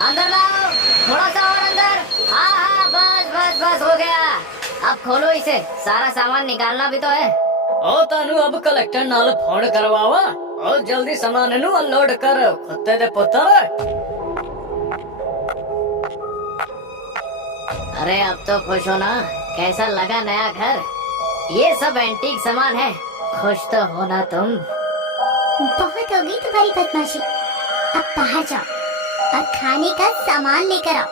अंदर लाओ, थोड़ा सा और अंदर। हाँ हाँ, बस बस बस हो गया। अब खोलो इसे, सारा सामान निकालना भी तो है। ओ तानू अब कलेक्टर नाल फोन करवावा और जल्दी सामान नु अनलोड कर कुत्ते दे पुत्र। अरे अब तो खुश हो ना, कैसा लगा नया घर? ये सब एंटीक सामान है, खुश तो हो ना तुम? बहुत हो गई तुम्हारी बदमाशी। अब बाहर जाओ और खाने का सामान लेकर आओ,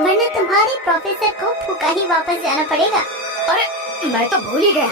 वरना तुम्हारे प्रोफेसर को भूखा ही वापस जाना पड़ेगा। अरे मैं तो भूल ही गया,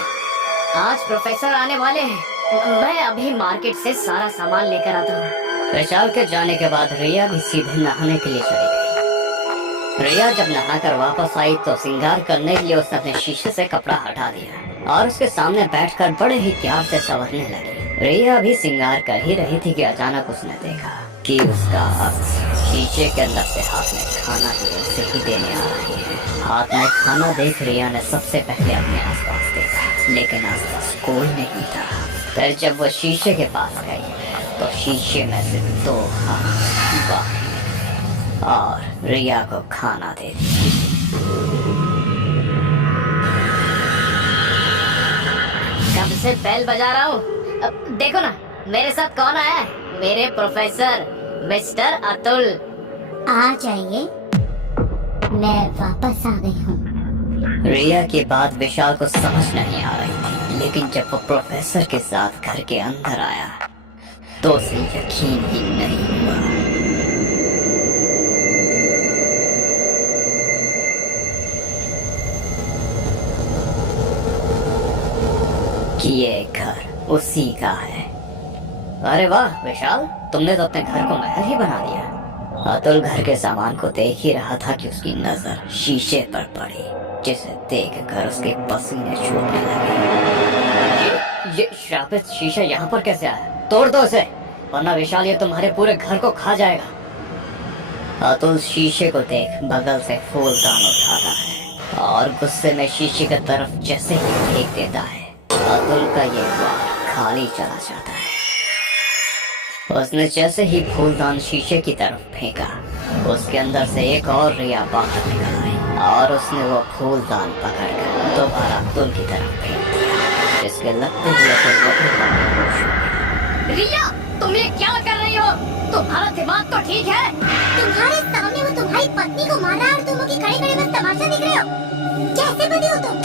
आज प्रोफेसर आने वाले हैं। मैं अभी मार्केट से सारा सामान लेकर आता हूँ। विशाल के जाने के बाद रिया भी सीधे नहाने के लिए चली गई। रिया जब नहाकर वापस आई तो श्रृंगार करने के लिए उसने अपने शीशे से कपड़ा हटा दिया और उसके सामने बैठकर बड़े ही प्यार से संवरने लगी। रिया भी श्रृंगार कर ही रही थी कि अचानक उसने देखा कि उसका अक्स शीशे के अंदर से हाथ में खाना की उसे ही देने आ रही है। हाथ में खाना देख रिया ने सबसे पहले अपने आसपास देखा, लेकिन आसपास कोई नहीं था। फिर जब वो शीशे के पास गई तो शीशे में से दो हाथ बाहर और रिया को खाना दे दिया। कब से बेल बजा रहा हूँ, देखो ना मेरे साथ कौन आया है? मेरे प्रोफेसर मिस्टर अतुल। आ जाइए, मैं वापस आ गई हूँ। रिया की बात विशाल को समझ नहीं आ रही थी, लेकिन जब वो प्रोफेसर के साथ घर के अंदर आया तो उसे यकीन ही नहीं हुआ। कि ये घर उसी का है। अरे वाह विशाल, तुमने तो अपने घर को महल ही बना दिया। अतुल घर के सामान को देख ही रहा था कि उसकी नजर शीशे पर पड़ी, जिसे देखकर उसके पसीने छूटने लगे। ये श्रापित शीशा यहाँ पर कैसे आया? तोड़ दो इसे, वरना विशाल ये तुम्हारे पूरे घर को खा जाएगा। अतुल शीशे को देख बगल से फूलदान उठाता है और गुस्से में शीशे की तरफ जैसे ही फेंक देता है, अतुल का ये द्वार खाली चला जाता है। उसने जैसे ही फूलदान शीशे की तरफ फेंका, उसके अंदर से एक और रिया बाहर निकल आई और उसने वो फूलदान पकड़कर दोबारा अतुल की तरफ फेंक दिया, जिसके लगते हुए रिया, तुम ये क्या कर रही हो? तुम्हारा दिमाग तो ठीक है? तुम्हारे सामने वो तुम्हारी पत्नी को मार रहा है और तुम उसकी खड़े खड़े बस तमाशा देख रहे हो। कैसे बनी हो तुम?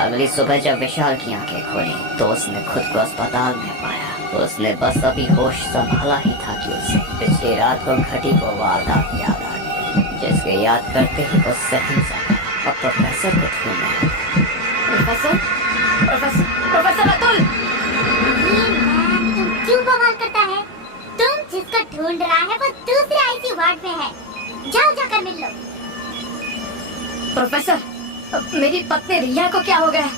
अगली सुबह जब विशाल की आंखें खुली तो उसने खुद को अस्पताल में पाया। उसने बस अभी होश संभाला ही था कि उसे पिछली रात को घटी वो वारदात याद आ गई, जिसके याद करते ही वो सही समय और प्रोफेसर को ढूंढने लगा। Professor, professor, professor Atul! तुम क्यों बवाल करता है? तुम जिसको ढूंढ रहा है वो दूसरे आईसीयू वार्ड में है। जाओ जाकर मिल लो। प्रोफेसर, मेरी पत्नी रिया को क्या हो गया?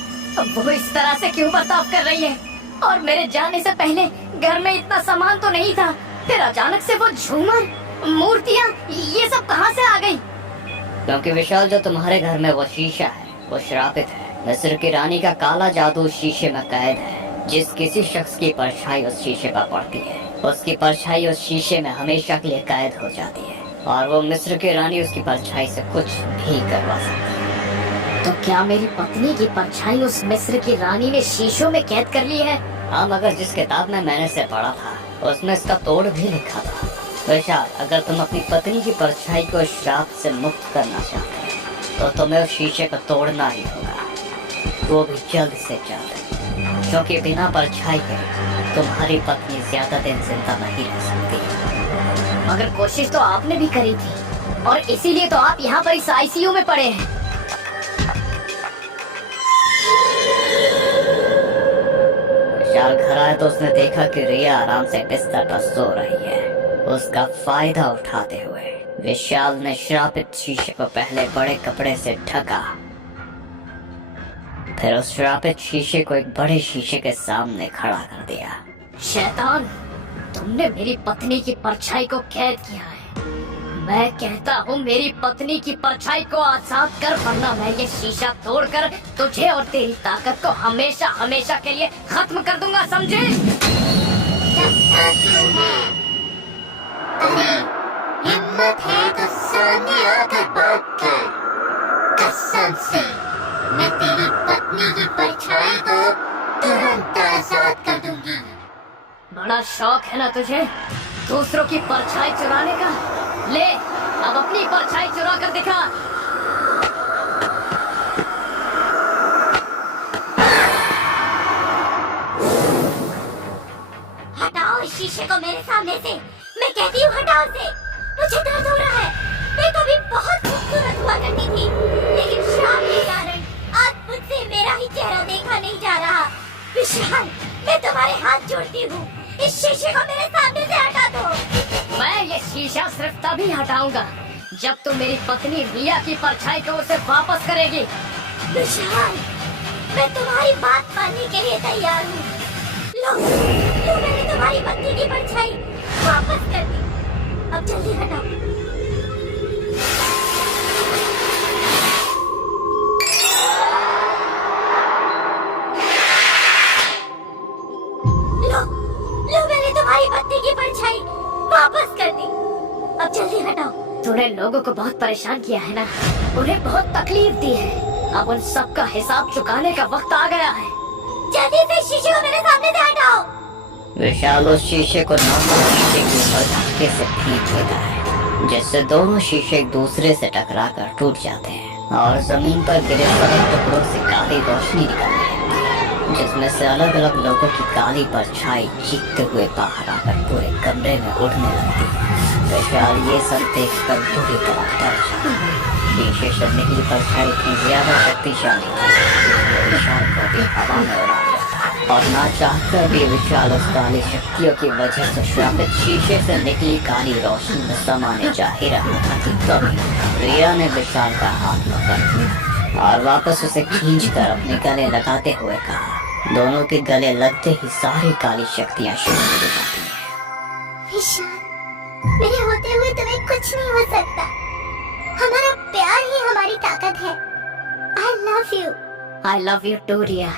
वो इस तरह से क्यों बर्ताव कर रही है? और मेरे जाने से पहले घर में इतना सामान तो नहीं था, फिर अचानक से वो झूमर, मूर्तियाँ, ये सब कहाँ से आ गई? क्योंकि विशाल, जो तुम्हारे घर में वो शीशा है वो श्रापित है। मिस्र की रानी का काला जादू शीशे में कैद है। जिस किसी शख्स की परछाई उस शीशे पर पड़ती है, उसकी परछाई उस शीशे में हमेशा के लिए कैद हो जाती है और वो मिस्र की रानी उसकी परछाई से कुछ भी करवा सकती है। तो क्या मेरी पत्नी की परछाई उस मिस्र की रानी ने शीशों में कैद कर ली है? हाँ, मगर जिस किताब में मैंने से पढ़ा था उसमें इसका तोड़ भी लिखा था। विशाल, अगर तुम अपनी पत्नी की परछाई को श्राप से मुक्त करना चाहते हो तो तुम्हें उस शीशे को तोड़ना ही होगा, वो भी जल्द से जल्द, क्योंकि बिना परछाई के तुम्हारी पत्नी ज्यादा दिन जिंदा नहीं रह सकती। मगर कोशिश तो आपने भी करी थी और इसीलिए तो आप यहाँ पर इस आईसीयू में पड़े हैं। विशाल घर आया तो उसने देखा कि रिया आराम से बिस्तर पर सो रही है। उसका फायदा उठाते हुए विशाल ने श्रापित शीशे को पहले बड़े कपड़े से ढका, फिर उस श्रापित शीशे को एक बड़े शीशे के सामने खड़ा कर दिया। शैतान, तुमने मेरी पत्नी की परछाई को कैद किया है मैं कहता हूँ मेरी पत्नी की परछाई को आजाद कर, वरना मैं ये शीशा तोड़कर तुझे और तेरी ताकत को हमेशा हमेशा के लिए खत्म कर दूंगा, समझे? अरे हिम्मत है तो सामने आकर बात कर। कसम से मैं तेरी पत्नी की परछाई को तुरंत आजाद कर दूंगी। बड़ा शौक है ना तुझे दूसरों की परछाई चुराने का? ले अब अपनी परछाई चुरा कर दिखा। हटाओ इस शीशे को मेरे सामने से, मैं कहती हूँ हटाओ से। मुझे दर्द हो रहा है। मैं कभी बहुत खूबसूरत हुआ करती थी, लेकिन शाम के कारण आज मुझसे मेरा ही चेहरा देखा नहीं जा रहा। विशाल, मैं तुम्हारे हाथ जोड़ती हूँ, इस शीशे को मेरे सामने से हटा दो। मैं ये शीशा सिर्फ तभी हटाऊंगा जब तू मेरी पत्नी रिया की परछाई को उसे वापस करेगी। विशाल, मैं तुम्हारी बात मानने के लिए तैयार हूँ। लो, मैंने तुम्हारी पत्नी की परछाई वापस कर दी। अब जल्दी हटाओ। लो, मैंने तुम्हारी पत्नी की परछाई वापस कर दी। अब जल्दी हटाओ। तूने लोगों को बहुत परेशान किया है ना, उन्हें बहुत तकलीफ दी है। अब उन सब का हिसाब चुकाने का वक्त आ गया है। जल्दी से शीशे को मेरे सामने से हटाओ। विशाल उस शीशे को नॉर्मल शीशे के ऊपर धक्के से फेंक देता है, जिससे दोनों शीशे एक दूसरे से टकराकर टूट जाते हैं और जमीन पर गिरे पड़े टुकड़ों से काली रोशनी निकलने लगती है, जिसमें से अलग अलग लोगों की काली परछाई चीखते हुए बाहर आकर पूरे कमरे में उड़ने लगती है। विशाल ये सब देखकर बुरी तरह डर जाता है। शीशे से निकली परछाई इतनी ज्यादा शक्तिशाली थी, विशाल को भी हवा में उड़ा दिया था और ना चाहकर भी विशाल उस काली शक्तियों की वजह से श्रापित शीशे से निकली काली रोशनी में समाने चाह ही रहा था कि तभी रिया ने विशाल का हाथ पकड़ लिया और वापस उसे खींचकर अपने गले लगाते हुए कहा। दोनों के गले लगते ही सारी काली शक्तियां शुरू हो जाती हैं। विशाल, मेरे होते हुए तुम्हें कुछ नहीं हो सकता। हमारा प्यार ही हमारी ताकत है। I love you. I love you too, Riya.